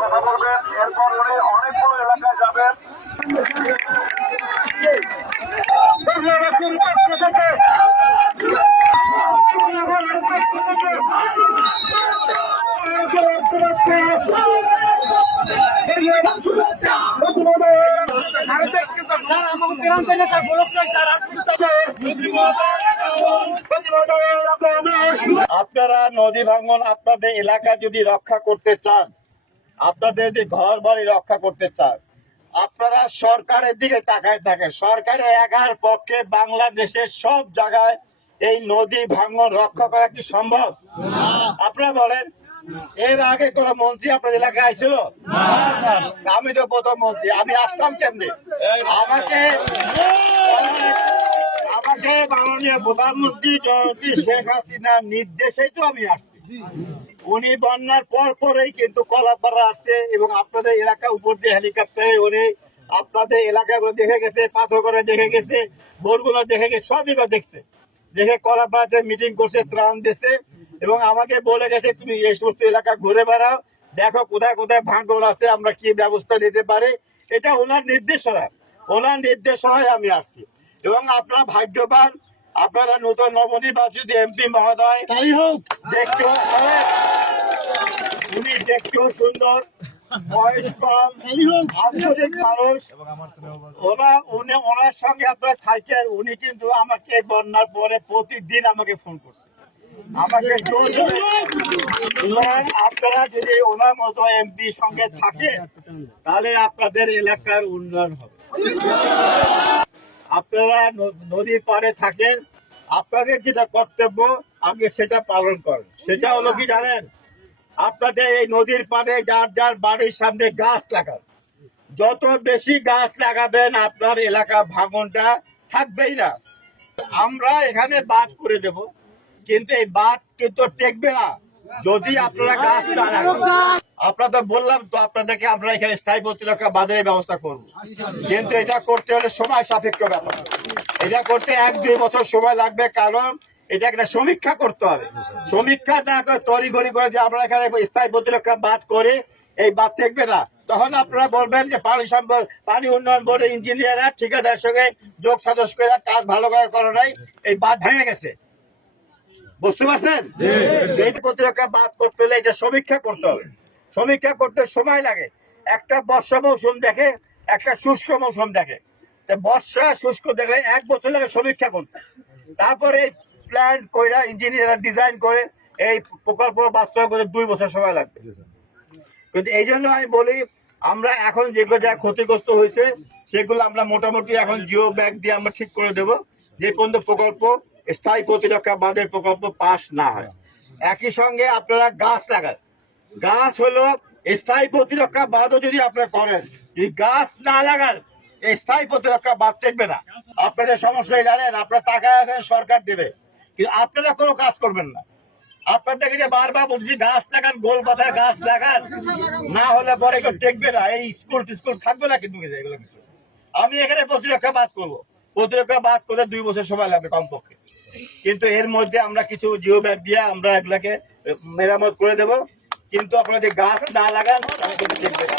কথা বলবেন, এরপর উনি অনেকগুলো এলাকায় যাবেন। আপনারা নদী ভাঙন আপনাদের এলাকা যদি রক্ষা করতে চান, আপনাদের যদি ঘর বাড়ি রক্ষা করতে চান, আপনারা সরকারের দিকে তাকায় থাকেন। সরকারের একার পক্ষে বাংলাদেশের সব জায়গায় এই নদী ভাঙন রক্ষা করা কি সম্ভব? আপনারা বলেন, এর আগে কোন মন্ত্রী আপনার এলাকায় আসছিল? আমি তো প্রথম মন্ত্রী, আমি আসতাম কেমনি? আমাকে মাননীয় প্রধানমন্ত্রী জননেত্রী শেখ হাসিনার নির্দেশেই তো আমি আসছি। উনি বন্যার পরেই কিন্তু কলাপাড়া আসছে এবং আপনাদের এলাকা উপর দিয়ে হেলিকপ্টারে উনি আপনাদের এলাকাগুলো দেখে গেছে, পাথরঘরে দেখে গেছে, বোরগুলো দেখে গেছে, সবই দেখছে। দেখে কলাপাড়াতে মিটিং করছে, ত্রাণ দিচ্ছে এবং আমাকে বলে গেছে তুমি এই সমস্ত এলাকা ঘুরে বেড়াও, দেখো কোথায় কোথায় ভাঙন আছে, আমরা কি ব্যবস্থা নিতে পারি। এটা ওনার নির্দেশনায় আমি আসছি। এবং আপনারা ভাগ্যবান, আপনারা নতুন নবনির্বাচিত এমপি মহোদয়, তাই হোক, উনি দেখতেও সুন্দর, বয়স কম, আন্তরিক মানুষ। ওনার সঙ্গে আপনার থাকেন। উনি কিন্তু আমাকে বন্যার পরে প্রতিদিন আমাকে ফোন করছে, আমাকে আপনারা যদি ওনার মতো এমপি সঙ্গে থাকে তাহলে আপনাদের এলাকার উন্নয়ন হবে। আপনারা নদীর পাড়ে থাকেন, আপনাদের যেটা কর্তব্য আগে সেটা পালন করেন। সেটা হলো কি জানেন, আপনাদের এই নদীর পাড়ে যার যার বাড়ির সামনে গাছ লাগান। যত বেশি গাছ লাগাবেন আপনার এলাকা ভাঙনটা থাকবেই না। আমরা এখানে বাঁধ করে দেব, কিন্তু এই বাঁধ কিন্তু টেকবে না যদি আপনারা গাছ না লাগান। আপনারা বললাম তো আপনাদেরকে আমরা এখানে স্থায়ী প্রতিরক্ষা বাঁধের ব্যবস্থা করব, কিন্তু এটা করতে হলে সময় সাপেক্ষ ব্যাপার। এটা করতে 1-2 বছর সময় লাগবে, কারণ এটা একটা সমীক্ষা করতে হবে। সমীক্ষা না করে তড়িঘড়ি করে যে আমরা এখানে স্থায়ী প্রতিরক্ষা বাঁধ করে এই বাঁধ থাকবে না, তখন আপনারা বলবেন যে পানি উন্নয়ন বোর্ডের ইঞ্জিনিয়াররা ঠিকাদারের সঙ্গে যোগ সাজস করে কাজ ভালো করে নাই, এই বাঁধ ভেঙে গেছে। বুঝতে পারছেন? এই প্রতিরক্ষা বাঁধ করতে হলে এটা সমীক্ষা করতে হবে। সমীক্ষা করতে সময় লাগে। একটা বর্ষা মৌসুম দেখে, একটা শুষ্ক মৌসুম দেখে। বর্ষা শুষ্ক দেখলে 1 বছর লাগে সমীক্ষা করতে। তারপরে প্ল্যান কইরা ইঞ্জিনিয়ার ডিজাইন করে এই প্রকল্প বাস্তবায়ন করতে 2 বছর সময় লাগবে। কিন্তু এই জন্য আমি বলি, আমরা এখন যেগুলো যা ক্ষতিগ্রস্ত হয়েছে সেগুলো আমরা মোটামুটি এখন জিও ব্যাগ দিয়ে আমরা ঠিক করে দেব, যে পর্যন্ত প্রকল্প স্থায়ী প্রতিরক্ষা বাঁধের প্রকল্প পাস না হয়। একই সঙ্গে আপনারা গাছ লাগান। গাছ হলো স্থায়ী প্রতিরক্ষা বাঁধও যদি আপনারা করেন, যদি গাছ না লাগান এই স্থায়ী প্রতিরক্ষা বাঁধ থাকবে না। আপনাদের সমস্যায় জানেন, আপনারা টাকা আছেন, সরকার দেবে, কিন্তু আপনারা কোনো কাজ করবেন না। আপনাদেরকে যে বারবার বলছি গাছ লাগান, গোল পাতায় গাছ লাগান, না হলে পরে কেউ টেকবে না, এই স্কুল টিস্কুল থাকবে না। কিন্তু এগুলো কিছু আমি এখানে প্রতিরক্ষা বাদ করবো, প্রতিরক্ষা বাদ করে 2 বছর সময় লাগবে কমপক্ষে। কিন্তু এর মধ্যে আমরা কিছু জিও ব্যাগ দিয়ে আমরা এগুলাকে মেরামত করে দেব, কিন্তু আপনারা যে গাছ না লাগান তাহলে কিন্তু টেকবে না।